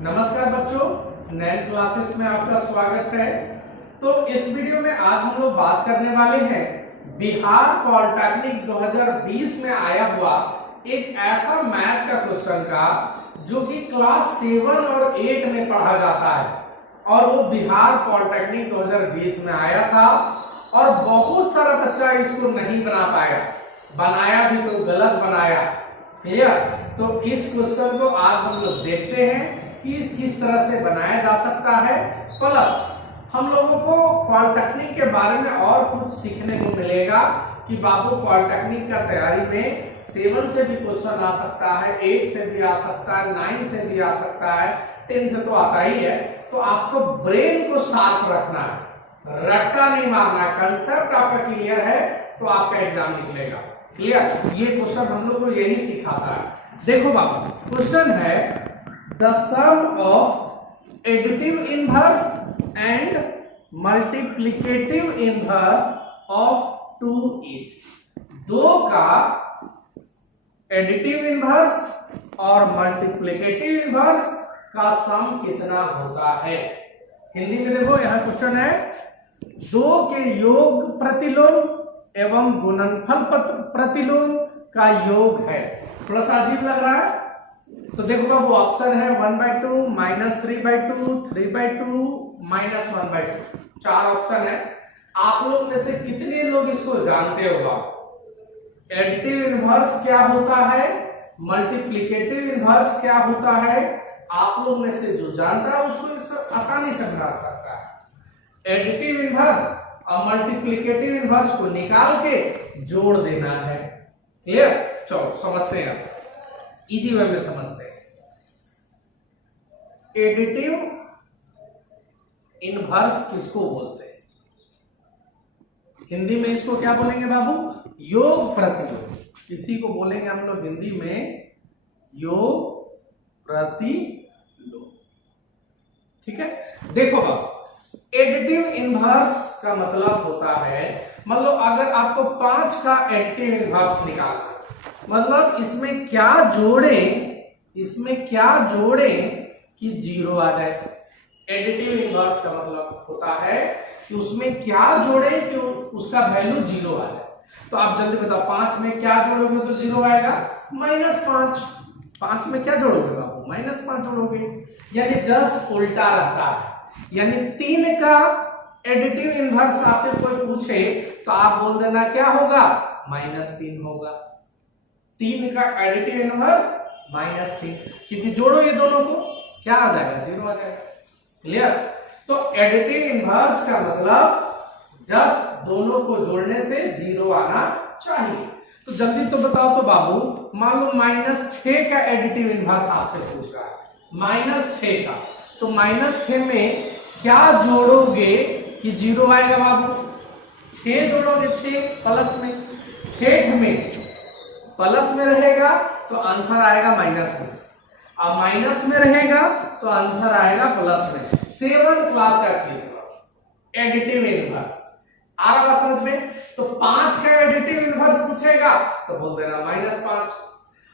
नमस्कार बच्चों, नए क्लासेस में आपका स्वागत है। तो इस वीडियो में आज हम लोग बात करने वाले हैं बिहार पॉलिटेक्निक 2020 में आया हुआ एक ऐसा मैथ का क्वेश्चन का जो कि क्लास 7 और 8 में पढ़ा जाता है और वो बिहार पॉलिटेक्निक 2020 में आया था और बहुत सारा बच्चा इसको नहीं बना पाया, बनाया भी तो गलत बनाया। क्लियर? तो इस क्वेश्चन को आज हम लोग देखते हैं कि किस तरह से बनाया जा सकता है, प्लस हम लोगों को पॉलिटेक्निक के बारे में और कुछ सीखने को मिलेगा कि बाबू पॉलिटेक्निक का तैयारी में 7 से भी क्वेश्चन आ सकता है, 8 से भी आ सकता है, 9 से भी आ सकता है, 10 से तो आता ही है। तो आपको ब्रेन को शार्प रखना है, रट्टा नहीं मारना है। कंसेप्ट आपका क्लियर है तो आपका एग्जाम निकलेगा। क्लियर? ये क्वेश्चन हम लोग को यही सिखाता है। देखो बाबू, क्वेश्चन है the sum of additive inverse and multiplicative inverse of 2 is. दो का एडिटिव इनवर्स और मल्टीप्लिकेटिव इनवर्स का सम कितना होता है। हिंदी में देखो, यहां क्वेश्चन है दो के योग प्रतिलोम एवं गुणनफल प्रतिलोम का योग है। थोड़ा सा अजीब लग रहा है तो देखो वो ऑप्शन है 1/2, -3/2, 3/2, -1/2। 4 ऑप्शन है। आप लोग में से कितने लोग इसको जानते होगा? एडिटिव इनवर्स क्या होता है, मल्टीप्लिकेटिव इनवर्स क्या होता है, आप लोग में से जो जानता है उसको आसानी से बना सकता है। एडिटिव इनवर्स और मल्टीप्लिकेटिव इनवर्स को निकाल के जोड़ देना है। क्लियर? चलो समझते हैं, इजी वे में समझते हैं। एडिटिव इनवर्स किसको बोलते हैं? हिंदी में इसको क्या बोलेंगे बाबू? योग प्रतिलोम। किसी को बोलेंगे हम लोग हिंदी में योग प्रतिलोम। ठीक है? देखो बाबू, एडिटिव इनवर्स का मतलब होता है, मतलब अगर आपको 5 का एडिटिव इनवर्स निकालना, मतलब इसमें क्या जोड़े कि 0 आ जाए। एडिटिव इनवर्स का मतलब होता है कि उसमें क्या जोड़े कि उसका वैल्यू 0 आ जाए। तो आप जल्दी बताओ, 5 में क्या जोड़ोगे तो 0 आएगा? -5। 5 में क्या जोड़ोगे बाबू? -5 जोड़ोगे, यानी जस्ट उल्टा रहता है। यानी 3 का एडिटिव इनवर्स आपसे कोई पूछे तो आप बोल देना क्या होगा? -3 होगा। 3 का एडिटिव इनवर्स -3, क्योंकि जोड़ो ये दोनों को, क्या आ जाएगा? 0 आ जाएगा। क्लियर? तो एडिटिव इनवर्स का मतलब जस्ट दोनों को जोड़ने से 0 आना चाहिए। तो जल्दी तो बताओ तो बाबू, मान लो -6 का एडिटिव इनवर्स आपसे पूछ रहा है, -6 का, तो -6 में क्या जोड़ोगे कि 0 आएगा बाबू? 6 जोड़ोगे, 6 प्लस में, हेठ में प्लस में रहेगा तो आंसर आएगा माइनस में, और माइनस में रहेगा तो आंसर आएगा प्लस में। 7 क्लास का चीज एडिटिव इनवर्स आ रहा समझ में? तो 5 का एडिटिव इनवर्स पूछेगा तो बोल देना -5,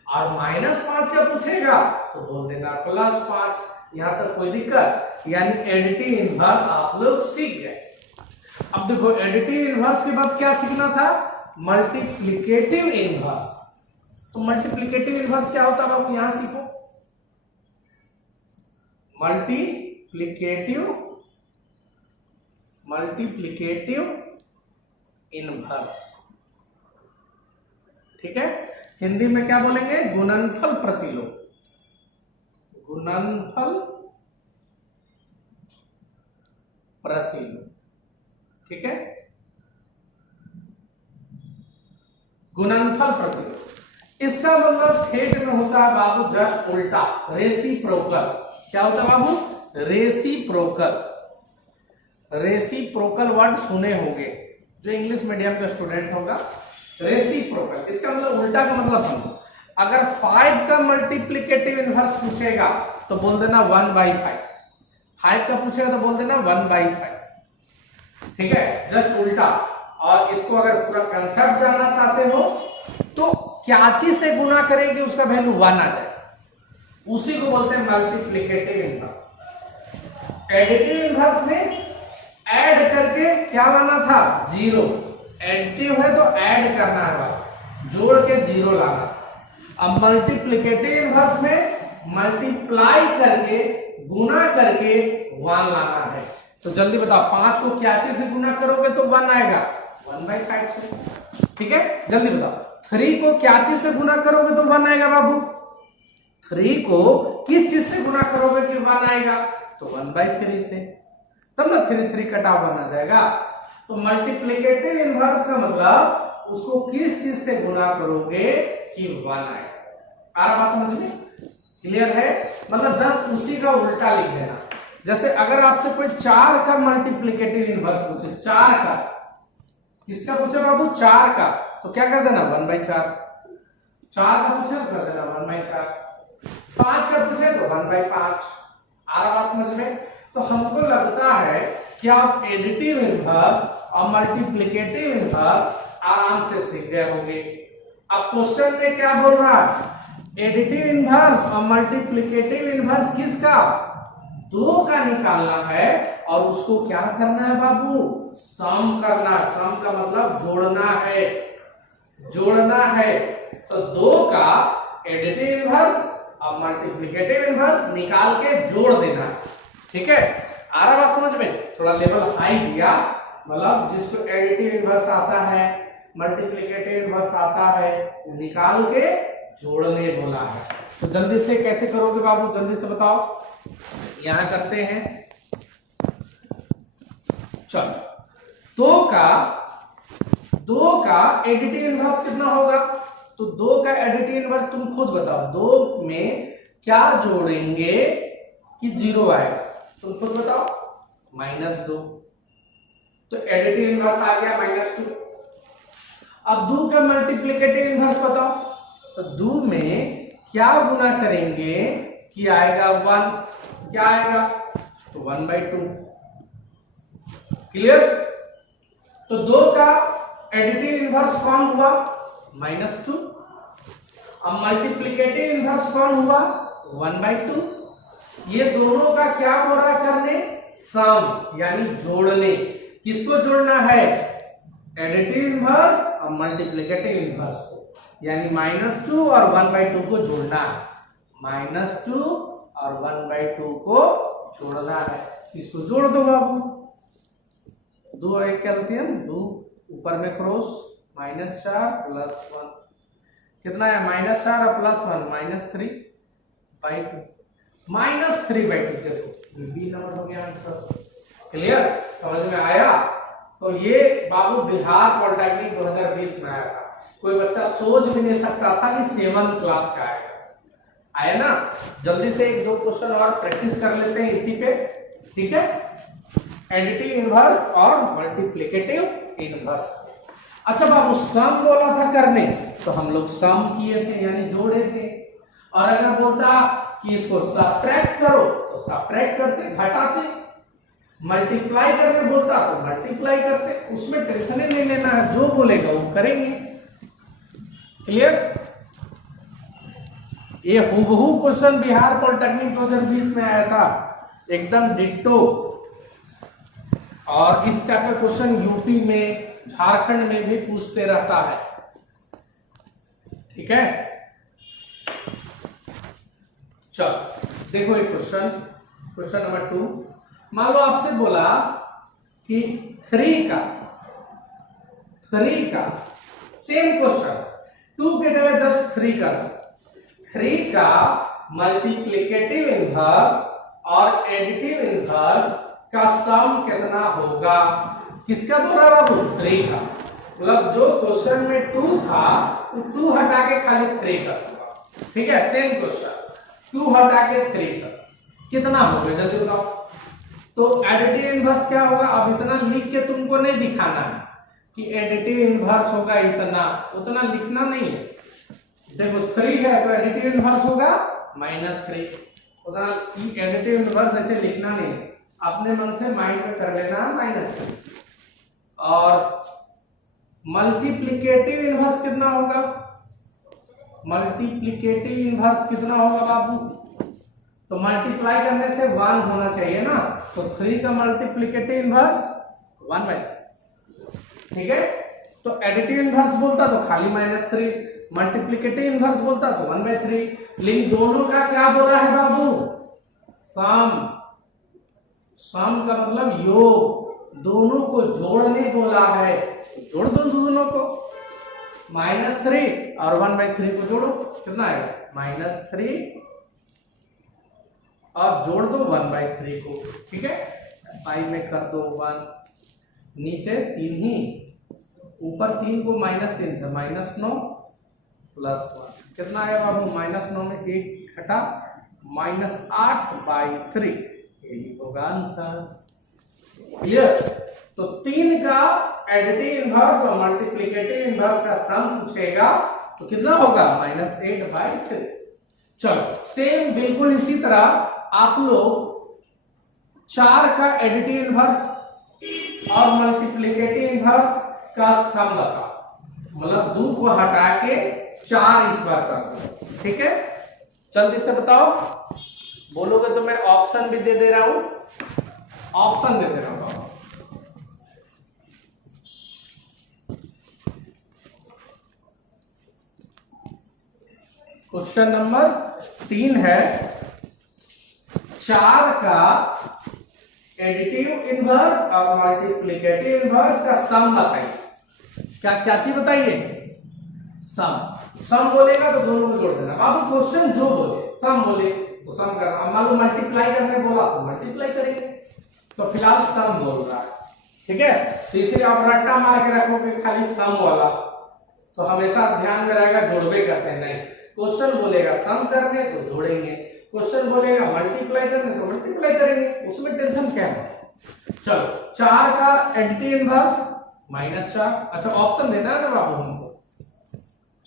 और -5 का पूछेगा तो बोल देना +5। यहां तक कोई दिक्कत? यानी एडिटिव इनवर्स आप लोग सीख गए। अब देखो, एडिटिव इनवर्स के बाद क्या सीखना था? Multiplicative inverse. तो मल्टीप्लिकेटिव इनवर्स क्या होता है बाबू? यहां सीखो, मल्टीप्लिकेटिव इनवर्स। ठीक है? हिंदी में क्या बोलेंगे? गुणनफल प्रतिलोम। गुणनफल प्रतिलोम। ठीक है? गुणनफल प्रतिलोम, इसका मतलब ठेठ में होता है बाबू जस्ट उल्टा, रेसिप्रोकल। क्या होता है बाबू? रेसिप्रोकल। रेसिप्रोकल वर्ड सुने होंगे जो इंग्लिश मीडियम का स्टूडेंट होगा। रेसिप्रोकल, इसका मतलब उल्टा का मतलब सुनो। अगर 5 का मल्टीप्लिकेटिव इनवर्स पूछेगा तो बोल देना 1/5। 5 का पूछेगा तो बोल देना 1/5। ठीक है? जस्ट उल्टा। और इसको अगर पूरा कंसेप्ट जानना चाहते हो तो क्या चीज से गुना करें कि उसका वैल्यू 1 आ जाए? उसी को बोलते हैं मल्टीप्लिकेटिव इनवर्स। एडिटिव इनवर्स में ऐड करके क्या बना था, जीरो। एडिटिव है तो ऐड करना है, जोड़ के जीरो लाना। अब मल्टीप्लिकेटिव इनवर्स में मल्टीप्लाई करके, गुना करके 1 लाना है। तो जल्दी बताओ, 5 को क्या चीज से गुना करोगे तो 1 आएगा, 1/5 से। ठीक है, जल्दी बताओ, 3 को क्या चीज से गुना करोगे तो 1 आएगा बाबू। 3 को किस चीज से गुना करोगे कि 1 आएगा, तो 1/3 से, तब ना 3 3 कटा 1 आ जाएगा। तो मल्टीप्लिकेटिव इनवर्स का मतलब उसको किस चीज से गुना करोगे कि 1 आएगा। आ रहा बात समझ में, क्लियर है। मतलब 10 उसी का उल्टा लिख देना। जैसे अगर आपसे कोई 4 का मल्टीप्लिकेटिव इनवर्स पूछे, 4 का, किसका पूछे बाबू, 4 का, तो क्या कर देना, 1/4। 4 का पूछे तो कर देना 1/4। 5 का पूछे तो 1/5। आ रहा बात समझ में। तो हमको लगता है कि आप एडिटिव इनवर्स और मल्टीप्लिकेटिव इनवर्स आराम से सीख गए होंगे। अब क्वेश्चन में क्या बोल रहा है, एडिटिव इनवर्स और मल्टीप्लिकेटिव इनवर्स किसका, 2 का निकालना है और उसको क्या करना है बाबू, सम करना है। सम का मतलब जोड़ना है, जोड़ना है। तो 2 का एडिटिव इनवर्स और मल्टीप्लिकेटिव इनवर्स निकाल के जोड़ देना है। ठीक है, आ रहा बात समझ में। थोड़ा लेवल हाई दिया, मतलब जिसको एडिटिव इनवर्स आता है, मल्टीप्लिकेटिव इनवर्स आता है, निकाल के जोड़ने बोला है। तो जल्दी से कैसे करोगे बाबू, जल्दी से बताओ। यहां करते हैं, चलो। 2 का एडिटिव इनवर्स कितना होगा, तो 2 का एडिटिव इनवर्स तुम खुद बताओ। 2 में क्या जोड़ेंगे कि 0 आएगा, तुम खुद बताओ। -2, तो एडिटिव इनवर्स आ गया -2। अब 2 का मल्टीप्लिकेटिव इनवर्स बताओ, तो 2 में क्या गुना करेंगे कि आएगा 1, क्या आएगा, तो 1/2। क्लियर। तो 2 का एडिटिव इनवर्स कौन हुआ, -2। अब मल्टीप्लिकेटिव इनवर्स कौन हुआ, 1/2। ये दोनों का क्या हो रहा है करने, सम, यानी जोड़ने। किसको जोड़ना है, एडिटिव इनवर्स और मल्टीप्लिकेटिव इनवर्स को, यानी -2 और 1/2 को जोड़ना है। -2 और 1/2 को जोड़ना है। इसको जोड़ दो बाबू, 2 एक कैल्सियम, 2 ऊपर में क्रॉस, -4 + 1 कितना है, -4 और +1 -3/2। -3/2 देखो बी नंबर हो गया आंसर। क्लियर, समझ में आया। तो ये बाबू बिहार पॉलिटेक्निक 2020 में आया था। कोई बच्चा सोच भी नहीं सकता था कि 7th क्लास का आएगा। आया ना। जल्दी से 1-2 क्वेश्चन और प्रैक्टिस कर लेते हैं इसी पे। ठीक है, एडिटिव इनवर्स और मल्टीप्लिकेटिव इनवर्स। अच्छा बाबू, सम बोला था करने, तो हम लोग सम किए थे, यानी जोड़े थे। और अगर बोलता कि इसको सब्ट्रैक्ट करो तो सब्ट्रैक्ट करते, घटाते। मल्टीप्लाई करने बोलता तो मल्टीप्लाई करते। उसमें टेंशन नहीं लेना है, जो बोलेगा वो करेंगे। क्लियर। ये हूबहू क्वेश्चन बिहार पॉलिटेक्निक 2020 में आया था, एकदम डिट्टो। और इस टाइप का क्वेश्चन यूपी में, झारखंड में भी पूछते रहता है। ठीक है, चलो देखो एक क्वेश्चन नंबर 2। मान लो आपसे बोला कि 3 का सेम क्वेश्चन, 2 के जगह जस्ट 3 कर दो। 3 का मल्टीप्लिकेटिव इनवर्स और एडिटिव इनवर्स का सम कितना होगा। किसका बोल रहा बाबू, 3 का। मतलब जो क्वेश्चन में 2 था, 2 हटा के खाली 3 कर दूंगा। ठीक है, सेम क्वेश्चन, 2 हटा के 3 कर, कितना होगा जल्दी बताओ। तो एडिटिव इनवर्स क्या होगा, अब इतना लिख के तुमको नहीं दिखाना है कि एडिटिव इनवर्स होगा इतना, उतना लिखना नहीं है। देखो 3 है तो एडिटिव इनवर्स होगा -3, उतना एडिटिव इनवर्स ऐसे लिखना नहीं है, अपने मन से माइंड में कर लेना -3। और मल्टीप्लिकेटिव इनवर्स कितना होगा, मल्टीप्लिकेटिव इनवर्स कितना होगा बाबू, तो मल्टीप्लाई करने से 1 होना चाहिए ना, तो 3 का मल्टीप्लिकेटिव इनवर्स 1/3। ठीक है, तो एडिटिव इनवर्स बोलता तो खाली -3, मल्टीप्लिकेटिव इनवर्स बोलता तो 1/3। लेकिन दोनों का क्या बोला है बाबू? सम। सम का मतलब योग, दोनों को जोड़ने बोला है। जोड़ दो दोनों को, -3 और 1/3 को जोड़ो, कितना है? -3 और जोड़ दो 1/3 को। ठीक है, 5 में कर दो 1, नीचे 3 ही, ऊपर 3 को -3 से -9 +1, कितना आया बाबू? -9 में 1 घटा, -8/3, यही होगा आंसर। क्लियर? तो 3 का एडिटिव इनवर्स और मल्टीप्लिकेटिव इनवर्स का सम पूछेगा तो कितना होगा? -8/3। चलो, सेम बिल्कुल इसी तरह आप लोग 4 का एडिटिव इनवर्स और मल्टीप्लिकेटिव इनवर्स का सम बताओ, मतलब 2 को हटा के 4 इस बार कर दो। ठीक है, जल्दी से बताओ। बोलोगे तो मैं ऑप्शन भी दे रहा हूं, ऑप्शन दे रहा हूं। क्वेश्चन नंबर 3 है, 4 का एडिटिव इनवर्स और मल्टीप्लिकेटिव इनवर्स का सम बताइए। क्या चीज बताइए? सम। सम बोलेगा तो दोनों को जोड़ देना बाबू। क्वेश्चन जो बोले, सम बोले तो सम करना। अब मान लो मल्टीप्लाई करने बोला तो मल्टीप्लाई करेंगे। तो फिलहाल सम बोल रहा है, ठीक है, तो इसीलिए आप रट्टा मार के रखोगे खाली सम वाला, तो हमेशा ध्यान में रहेगा जोड़वे करते हैं। नहीं, क्वेश्चन बोलेगा सम करने तो जोड़ेंगे, क्वेश्चन बोलेगा मल्टीप्लाई करने तो मल्टीप्लाई करेंगे, उसमें टेंशन क्या है। चलो, 4 का एडिटिव इनवर्स -4। अच्छा, ऑप्शन देना है ना बाबू हमको।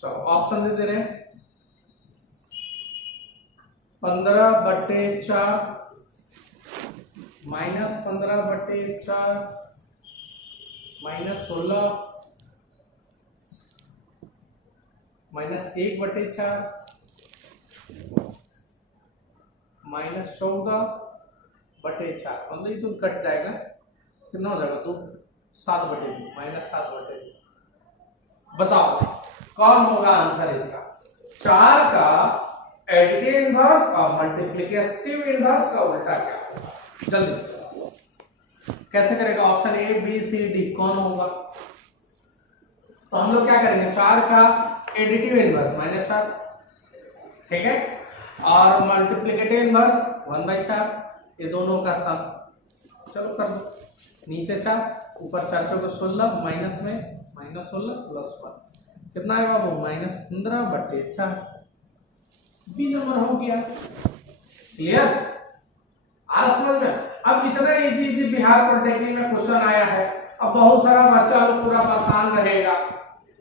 चलो, ऑप्शन दे रहे हैं। 15/4 -15/4 -16 -1/4 -14/4, मतलब ये तो कट जाएगा, कितना हो जाएगा? तो 7/2 -7/2। बताओ कौन होगा आंसर इसका? 4 का एडिटिव इनवर्स और मल्टीप्लिकेटिव इनवर्स का उल्टा क्या होगा? जल्दी से बताओ, कैसे करेगा? Option A, B, C, D, कौन होगा? तो हम लोग क्या करेंगे? 4 का एडिटिव इनवर्स -4, ठीक है, और मल्टीप्लिकेटिव इनवर्स 1/4, ये दोनों का सम। चलो कर दो, नीचे 4, ऊपर 4 को 16, माइनस में -16 +1, कितना है बाबू? -15/4। बी नंबर हो गया। क्लियर? आ समझ में? अब इतना इजी बिहार पॉलिटेक्निक में क्वेश्चन आया है, अब बहुत सारा बच्चा लोग पूरा परेशान रहेगा।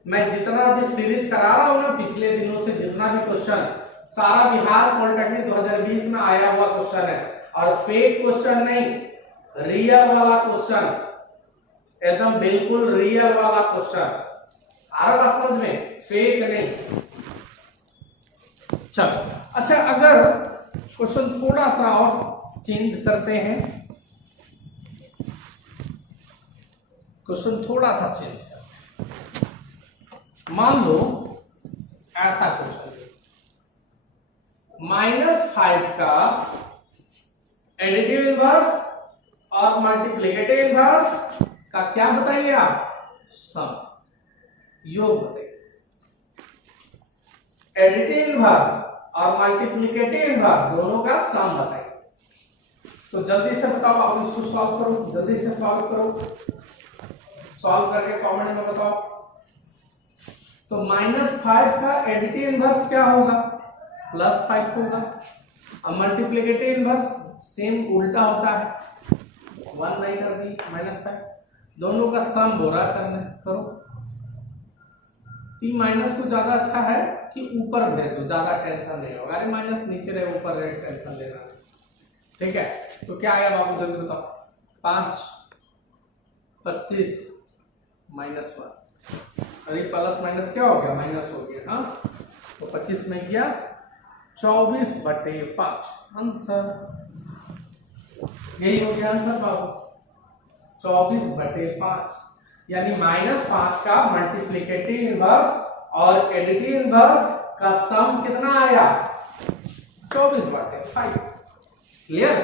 मैं जितना भी सीरीज करा रहा हूँ ना पिछले दिनों से, जितना भी क्वेश्चन, सारा बिहार पॉलिटेक्निक 2020 में आया हुआ क्वेश्चन है, और फेक क्वेश्चन नहीं, रियल वाला क्वेश्चन, एकदम बिल्कुल रियल वाला क्वेश्चन। आ रहा समझ में? फेक नहीं। चलो, अच्छा, अगर क्वेश्चन थोड़ा सा और चेंज करते हैं, क्वेश्चन थोड़ा सा चेंज करते हैं। मान लो ऐसा क्वेश्चन, -5 का एडिटिव इनवर्स और मल्टीप्लिकेटिव इनवर्स का क्या बताइए आप? सम, योग बताइए। एडिटिव इनवर्स और मल्टीप्लिकेटिव इनवर्स दोनों का सम बताइए। तो जल्दी से बताओ, आप इसको सॉल्व करो, जल्दी से सॉल्व करो, सॉल्व करके कमेंट में बताओ। तो -5 का एडिटिव इनवर्स क्या होगा? +5 होगा, और मल्टीप्लिकेटिव इनवर्स सेम उल्टा होता है, 1 नहीं कर दी, -5, दोनों का सम बोरा करना करो। तो माइनस को ज्यादा अच्छा है कि ऊपर भेज दो, ज्यादा टेंशन नहीं होगा। अरे माइनस नीचे रहे ऊपर रहे, टेंशन लेना, ठीक है। तो क्या आया बाबू जल्दी बताओ? 5, 25 -1, अरे प्लस माइनस क्या हो गया? माइनस हो गया। हाँ, तो 25 में गया 24/5 आंसर, यही हो गया आंसर बाबू 24/5, यानी -5 का मल्टीप्लिकेटिव इनवर्स और एडिटिव इनवर्स का सम कितना आया 24/5। क्लियर,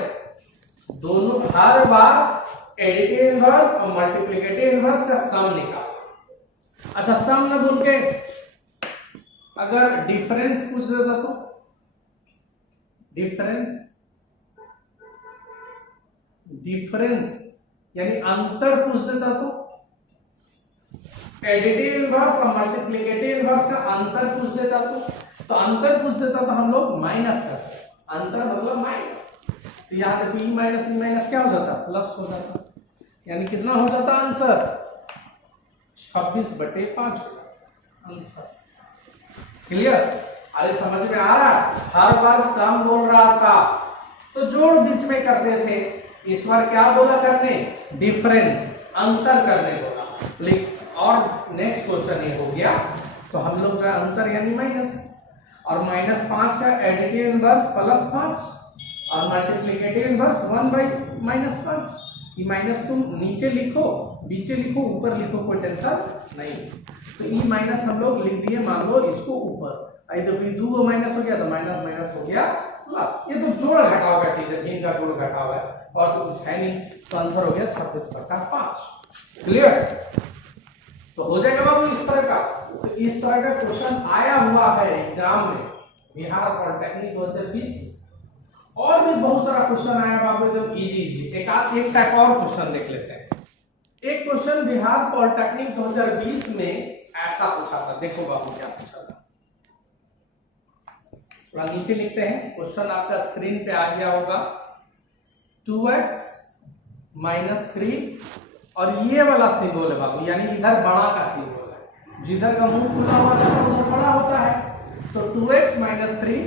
दोनों हर बार एडिटिव इनवर्स और मल्टीप्लिकेटिव इनवर्स का सम निकाल। अच्छा, सम न बोल के अगर डिफरेंस पूछ देता तो, डिफरेंस यानी अंतर पूछ देता तो, एडिटिव इनवर्स और मल्टीप्लिकेटिव इनवर्स का अंतर पूछ देता तो अंतर पूछ देता तो हम लोग माइनस करते, अंतर मतलब माइनस, तो यहाँ पे ई माइनस क्या हो जाता, प्लस हो जाता, यानी कितना हो जाता आंसर 26/5 आंसर। क्लियर, अरे समझ में आ रहा, हर बार सम बोल रहा था तो जोड़ बीच में करते थे, इस बार क्या बोला करने, डिफरेंस अंतर करने बोला। लेकिन और नेक्स्ट क्वेश्चन ये हो गया, तो हम लोग का अंतर यानी माइनस, और -5 का एडिटिव इनवर्स +5 और मल्टीप्लिकेटिव इनवर्स 1/-5। ये माइनस तुम नीचे लिखो, नीचे लिखो, ऊपर लिखो, कोई टेंशन नहीं। तो ई माइनस हम लोग लिख दिए, मान लो इसको ऊपर, आई देखो ये 2 माइनस हो गया तो माइनस हो गया प्लस, ये तो जोड़ घटाव का चीज है, इनका जोड़ घटाव है और तो कुछ है नहीं, तो आंसर हो गया 26/5। क्लियर, तो हो जाएगा बाबू इस तरह का। तो इस तरह का क्वेश्चन आया हुआ है एग्जाम में बिहार पॉलिटेक्निक 2020, और भी बहुत सारा क्वेश्चन आया बाबू एकदम इजी। एक टाइप और क्वेश्चन देख लेते हैं। एक क्वेश्चन बिहार पॉलिटेक्निक 2020 में ऐसा पूछा था, देखो बाबू क्या पूछा था, थोड़ा नीचे लिखते हैं, क्वेश्चन आपका स्क्रीन पे आ गया होगा। 2x - 3 और ये वाला सिंबल है बाबू, यानी इधर बड़ा का सिंबल है, जिधर का मुंह खुला हुआ है वो बड़ा होता है, तो 2x - 3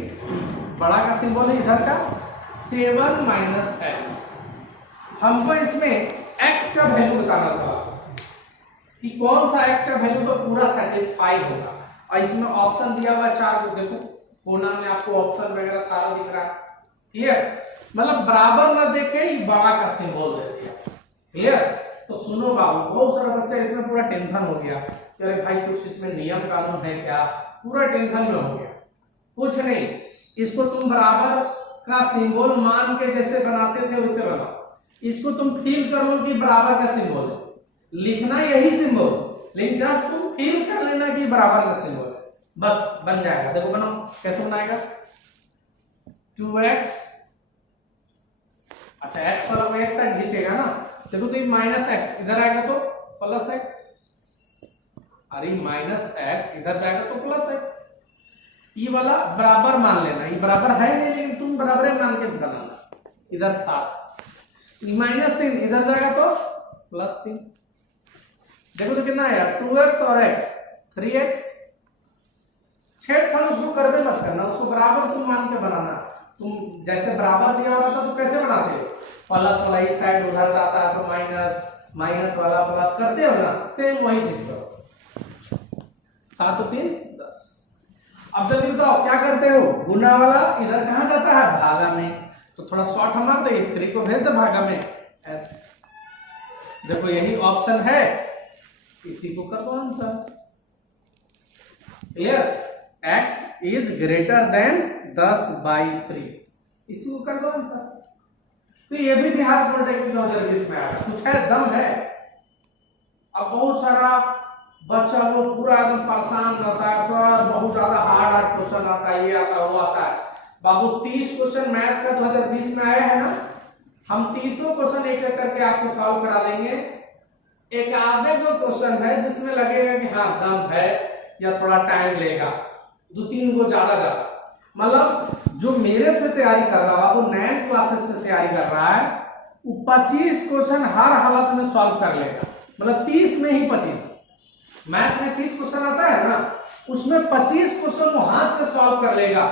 बड़ा का सिंबल है, इधर का 7 - x। हमको इसमें x का वैल्यू बताना था कि कौन सा x का वैल्यू तो पूरा सेटिस्फाई होगा, और इसमें ऑप्शन दिया हुआ है 4 को, देखो कोना में आपको ऑप्शन वगैरह सारा दिख रहा है। क्लियर, मतलब बराबर ना देखे ही बड़ा का सिंबल दे दिया। क्लियर, तो सुनो बाबू, बहुत सारा बच्चा इसमें पूरा टेंशन हो गया, अरे भाई कुछ इसमें नियम कानून है क्या, पूरा टेंशन में हो गया। कुछ नहीं, इसको तुम बराबर का सिंबल मान के जैसे बनाते थे वैसे बनाओ, इसको तुम फील करो कि बराबर का सिंबल है, लिखना यही सिंबल, लेकिन जब तुम फील कर लेना कि बराबर का सिंबल है, बस बन जाएगा। देखो बनाओ कैसे बनाएगा, 2x, अच्छा x वाला वो एक साइड खींचेगा ना, देखो तो ये -x इधर आएगा तो +x, अरे -x इधर जाएगा तो +x, ये वाला बराबर मान लेना, ये बराबर है नहीं लेकिन तुम बराबर मान के बनाना, इधर 7, -3 इधर जाएगा तो +3, देखो तो कितना आया 2x और x 3x। छेड़छाड़ उसको करके मत करना, उसको बराबर तुम मान के बनाना। तुम जैसे बराबर दिया हुआ था तो कैसे बनाते हो, प्लस वाला इस साइड उधर जाता है तो माइनस वाला प्लस करते हो ना, सेम वही चीज करो। 7 और 3 10। अब जल्दी बताओ क्या करते हो, गुना वाला इधर कहां जाता है, भागा में, तो थोड़ा शॉर्ट हम मारते हैं, 3 को भेज दो भागा में, देखो यही ऑप्शन है, इसी को कर दो answer. Clear, x is greater than 10/3, इसी को कर दो आंसर। तो ये भी बिहार पॉलिटेक्निक 2020 में आया, कुछ है दम है। अब बहुत सारा बच्चा लोग पूरा एकदम परेशान रहता है, सर बहुत ज्यादा हार्ड क्वेश्चन आता है, ये आता है वो आता है। बाबू 30 क्वेश्चन मैथ का 2020 में आया है ना, हम 30 क्वेश्चन एक एक करके आपको सॉल्व करा देंगे। एक आधे जो क्वेश्चन है जिसमें लगेगा कि हाँ दम है या थोड़ा टाइम लेगा, 2-3 को ज्यादा, मतलब जो मेरे से तैयारी कर रहा है, वो 9 क्लासेस से तैयारी कर रहा है, वो 25 क्वेश्चन हर हालत में सॉल्व कर लेगा, मतलब 30 में ही 25। मैथ में 30 क्वेश्चन आता है ना, उसमें 25 क्वेश्चन वो हाथ से सॉल्व कर लेगा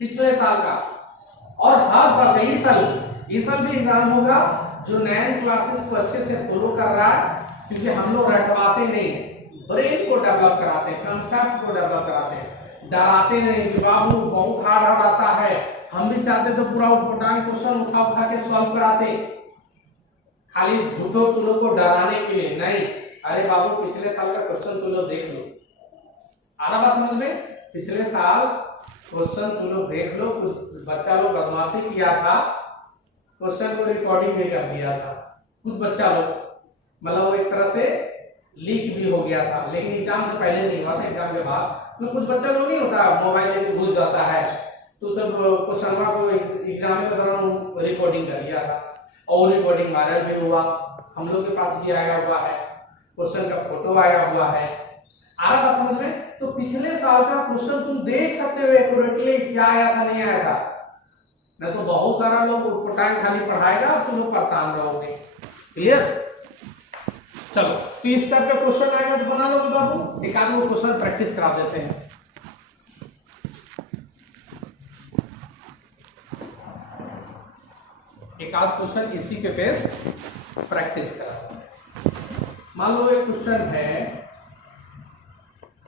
पिछले साल का, और हर साल का, इस साल भी एग्जाम होगा। जो 9 क्लासेस को अच्छे से फॉलो कर रहा है, क्योंकि हम लोग रटवाते नहीं, ब्रेन को डेवलप कराते हैं, कंसेप्ट को डेवलप कराते हैं। डराते नहीं बाबू, बहुत हार्ड हार्ड आता है, हम भी चाहते तो पूरा उठपटांग क्वेश्चन उठा उठा के सॉल्व कराते, खाली झूठो तुम लोग को डराने के लिए नहीं। अरे बाबू पिछले साल का क्वेश्चन तुम लोग देख लो, आ रहा बात समझ में? पिछले साल क्वेश्चन तुम लोग देख लो, कुछ बच्चा लोग बदमाशी किया था, क्वेश्चन को रिकॉर्डिंग भी कर दिया था कुछ बच्चा लोग, मतलब वो एक तरह से लीक भी हो गया था, लेकिन एग्जाम से पहले नहीं हुआ था, एग्जाम के बाद। तो कुछ बच्चा लोग नहीं होता मोबाइल लेके घुस जाता है, तो सब क्वेश्चन को एग्जाम के दौरान रिकॉर्डिंग कर लिया था, और रिकॉर्डिंग वायरल भी हुआ, हम लोग के पास भी आया हुआ है, क्वेश्चन का फोटो आया हुआ है। आ रहा बात समझ में? तो पिछले साल का क्वेश्चन तुम देख सकते हो एक्यूरेटली क्या आया था नहीं आया था, नहीं तो बहुत सारा लोग उठपटांग खाली पढ़ाएगा और तुम लोग परेशान रहोगे। क्लियर? चलो तो इस टाइप का क्वेश्चन आएगा तो बना लो बाबू, एक आध क्वेश्चन प्रैक्टिस करा देते हैं। एक आध क्वेश्चन इसी के बेस प्रैक्टिस करा। मान लो एक क्वेश्चन है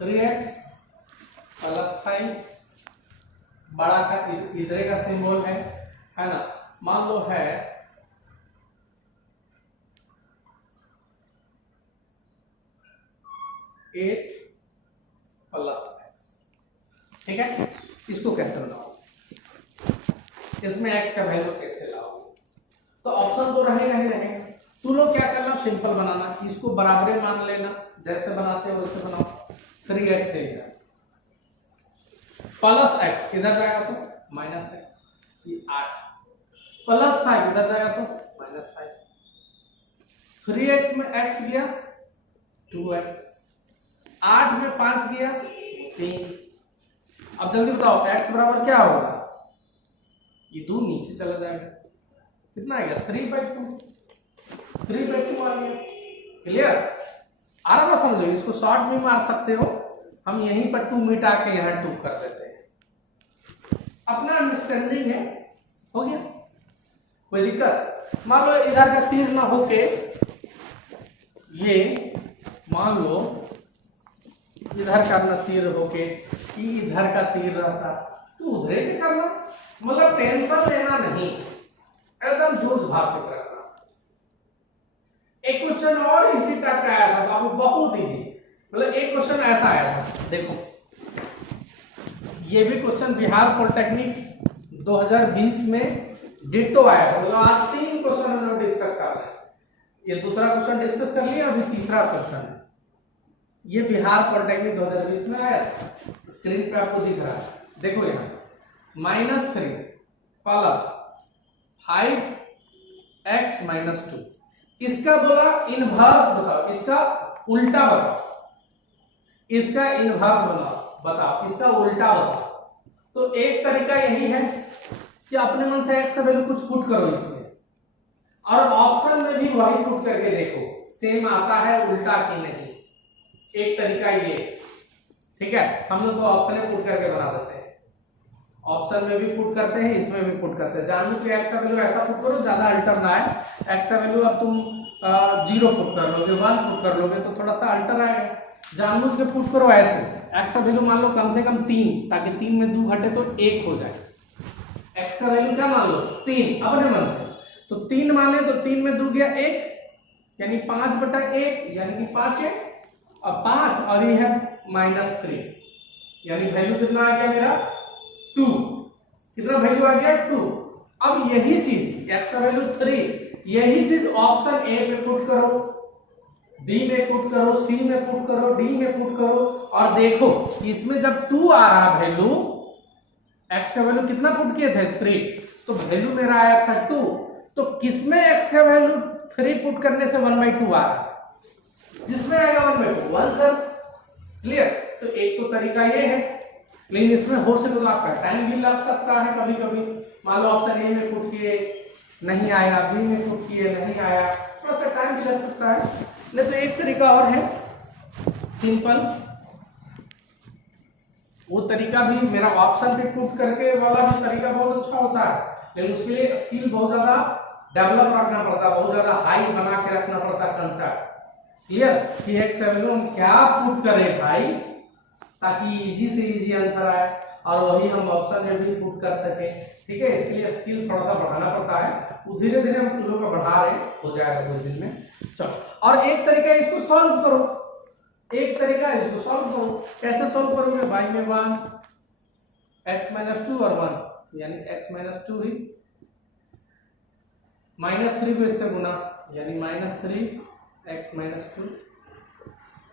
3x + 5, बड़ा का इधर का सिंबल है ना, मान लो है 8 + x, ठीक है? इसको कैसे बनाओ, इसमें x का वैल्यू कैसे लाओ? तो ऑप्शन तो रहेगा ही रहेगा, तू लोग क्या करना, सिंपल बनाना, इसको बराबरे मान लेना, जैसे बनाते हो वैसे बनाओ। 3x है इधर प्लस x इधर जाएगा तो -x, ये 8 प्लस 5 इधर जाएगा तो -5, 3x में x गया 2x, 8 में 5 गया 3। अब जल्दी बताओ x बराबर क्या होगा, ये 2 नीचे चला जाएगा, कितना आएगा 3/2, 3/2 आ गया। क्लियर? आ रहा बात समझो, इसको शॉर्ट भी मार सकते हो, हम यहीं पर 2 मिटा के यहाँ 2 कर देते हैं, अपना अंडरस्टैंडिंग है, हो गया कोई दिक्कत? मान लो इधर का तीर ना होके ये, मान लो इधर का ना तीर होके इधर का तीर रहता तो उधर के करना, मतलब टेंशन लेना नहीं, एकदम दूध भाग के रखना। एक क्वेश्चन और इसी टाइप का आया था बाबू, बहुत इजी, मतलब एक क्वेश्चन ऐसा आया था, देखो ये भी क्वेश्चन बिहार पॉलिटेक्निक 2020 में डिट्टो आया था, मतलब आज 3 क्वेश्चन हम लोग डिस्कस कर रहे हैं, ये दूसरा क्वेश्चन डिस्कस कर लिया, अभी तीसरा क्वेश्चन है, ये बिहार पॉलिटेक्निक 2020 में आया, स्क्रीन पे आपको दिख रहा है, देखो यहाँ -3 + 5x - 2, इसका बोला इनवर्स बताओ, इसका उल्टा बताओ, इसका इनवर्स बताओ, इसका उल्टा बताओ। तो एक तरीका यही है कि अपने मन से x का वैल्यू कुछ पुट करो इसमें, और ऑप्शन में भी वही पुट करके देखो सेम आता है उल्टा कि नहीं, एक तरीका ये, ठीक है? हम लोग तो ऑप्शन में पुट करके बना देते हैं, ऑप्शन में भी पुट करते हैं, इसमें भी पुट करते हैं, जानू कि x का वैल्यू ऐसा पुट करो ज्यादा अल्टर ना आए, x का वैल्यू अब तुम 0 पुट कर लोगे, 1 पुट कर लोगे तो थोड़ा सा अल्टर आएगा, जानबूझ के पुट करो ऐसे, x का वैल्यू मान लो कम से कम 3, ताकि 3 में 2 घटे तो 1 हो जाए, x का वैल्यू क्या मान लो 3 अपने मन से, तो 3 माने तो 3 में 2 गया 1, यानी 5/1, यानी कि 5 है, अब 5 और ये है -3, यानी वैल्यू कितना आ गया मेरा 2, कितना वैल्यू आ गया 2। अब यही चीज x का वैल्यू 3, यही चीज ऑप्शन ए पे पुट करो, बी में पुट करो, सी में पुट करो, डी में पुट करो, और देखो इसमें जब 2 आ रहा वैल्यू, x का वैल्यू कितना पुट किए थे 3, तो वैल्यू मेरा आया था 2, तो किसमें x का वैल्यू 3 पुट करने से 1/2 आ रहा है, जिसमें आएगा 1/2 आंसर। क्लियर? तो एक तो तरीका ये है, लेकिन इसमें हो सकता है आपका टाइम भी लग सकता है, कभी कभी मान लो ऑप्शन ए में पुट किए नहीं आया, बी में पुट किए नहीं आया, थोड़ा सा टाइम भी लग सकता है। नहीं तो एक तरीका और है सिंपल, वो तरीका भी मेरा ऑप्शन पे पुट करके वाला भी तरीका बहुत अच्छा होता है, लेकिन उसके लिए स्किल बहुत ज्यादा डेवलप रखना पड़ता है, बहुत ज्यादा हाई बना के रखना पड़ता है कंसेप्ट। क्लियर? कि x का वैल्यू हम क्या पुट करें भाई, ताकि इजी से इजी आंसर आए और वही हम ऑप्शन में भी पुट कर सके। ठीक है, इसके लिए स्किल थोड़ा सा बढ़ाना पड़ता है, वो धीरे धीरे हम चीजों को बढ़ा रहे, हो जाएगा कुछ दिन में। चलो, और एक तरीका इसको सॉल्व करो, एक तरीका इसको सॉल्व करो। कैसे सॉल्व करोगे? y में 1 x माइनस 2 और 1 यानी x माइनस 2 ही -3 को इससे गुना यानी -3 x माइनस 2,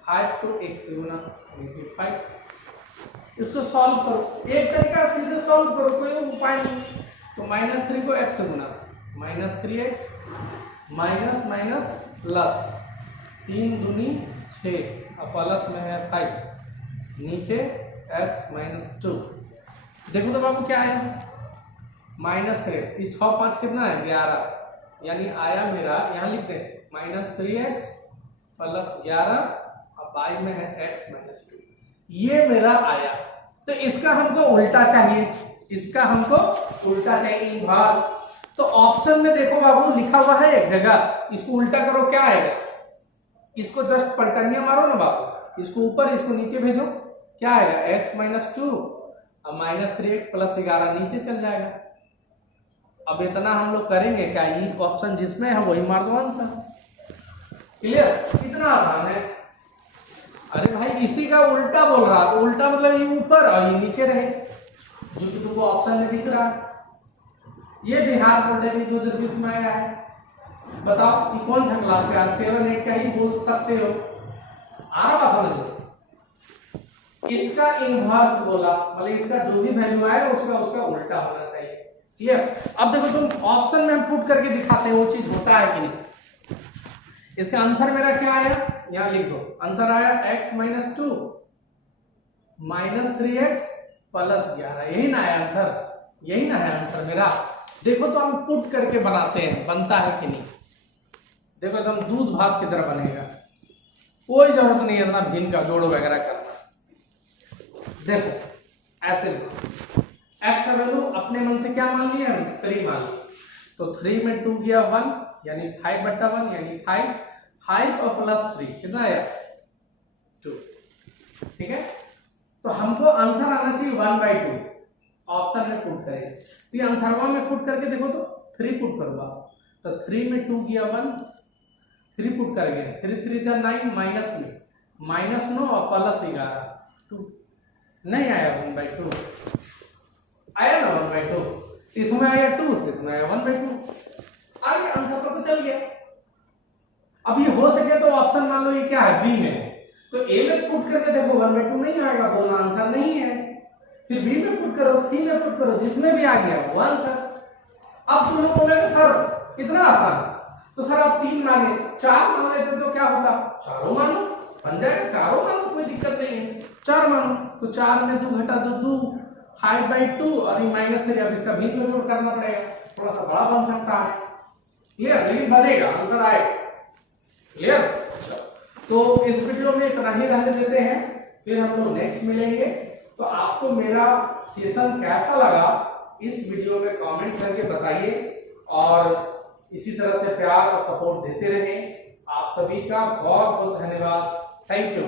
5 को x से गुना यानी 5। इसको सॉल्व करो, एक तरीका सीधे सॉल्व करो, कोई उपाय नहीं। तो -3 को x से गुना, -3x माइनस माइनस प्लस 3 दूनी 6 और प्लस में है 5, नीचे x माइनस 2। देखो तो बाबू क्या है, -3x, ये 6 5 कितना है 11, यानी आया मेरा, यहाँ लिखते हैं -3x प्लस 11 और y में है x माइनस 2, ये मेरा आया। तो इसका हमको उल्टा चाहिए, इसका हमको उल्टा चाहिए, इनवर्स। तो ऑप्शन में देखो बाबू लिखा हुआ है एक जगह, इसको उल्टा करो, क्या आएगा? इसको जस्ट पलटनिया मारो ना बाबू, इसको ऊपर इसको नीचे भेजो, क्या आएगा? x माइनस 2 और -3x प्लस 11 नीचे चल जाएगा। अब इतना हम लोग करेंगे क्या, ये ऑप्शन जिसमें है वही मार दो आंसर। क्लियर? कितना आसान है। अरे भाई इसी का उल्टा बोल रहा, तो उल्टा मतलब ये ऊपर और ये नीचे रहे, जो कि तुमको ऑप्शन में दिख रहा है। ये बिहार पॉलिटेक्निक 2020 में आया है। बताओ कि कौन सा क्लास है? 7 8 का ही बोल सकते हो, आराम समझ लो। इसका इनवर्स बोला, मतलब इसका जो भी वैल्यू आए उसका उल्टा होना चाहिए। क्लियर? अब देखो तुम ऑप्शन में हम पुट करके दिखाते हैं वो चीज होता है कि नहीं। इसका आंसर मेरा क्या आया, यहां लिख दो। आंसर आया x माइनस 2 -3x प्लस 11, यही ना है आंसर, यही ना है आंसर मेरा। देखो तो हम पुट करके बनाते हैं, बनता है कि नहीं। देखो एकदम दूध भात की तरह बनेगा, कोई जरूरत नहीं है इतना भिन्न का जोड़ वगैरह करना। देखो ऐसे x का वैल्यू अपने मन से क्या मान लिया, 3 मान लिया। तो 3 में 2 गया 1 यानी 5/1 यानी 5 और प्लस 3 कितना आया 2। ठीक है, तो हमको आंसर आना चाहिए 1/2, ऑप्शन में पुट करेंगे। तो ये आंसर में पुट करके देखो तो 3 पुट करूंगा, तो 3 में 2 गया 1, 3 पुट करेंगे, 3 3 जा 9 माइनस में -9 और प्लस 11 2, नहीं आया 1/2, आया ना 1/2, इसमें आया 2, इसमें आया 1/2, आगे आंसर पता चल गया। अब ये हो सके तो ऑप्शन मान लो ये क्या है बी में, तो ए में पुट करके देखो 1/2 नहीं आएगा, बोलना आंसर नहीं है। फिर बी में पुट करो, सी में पुट करो, जिसमें भी आ गया वो आंसर। अब तुम लोग बोलोगे सर कितना आसान, तो सर आप 3 माने 4 मान लेते तो क्या होता, चारों मानो बन जाएगा, चारों मानो कोई दिक्कत नहीं है, 4 मानो। तो 4 में 2 घटा दो 2, 5/2 और ये -3, अब इसका भी लोड करना पड़ेगा, थोड़ा सा बड़ा बन सकता है। क्लियर? लेकिन बनेगा, आंसर आएगा। क्लियर? तो इस वीडियो में इतना ही रहने देते हैं, फिर हम लोग नेक्स्ट मिलेंगे। तो आपको मेरा सेशन कैसा लगा इस वीडियो में कमेंट करके बताइए, और इसी तरह से प्यार और सपोर्ट देते रहें। आप सभी का बहुत बहुत धन्यवाद। Thank you.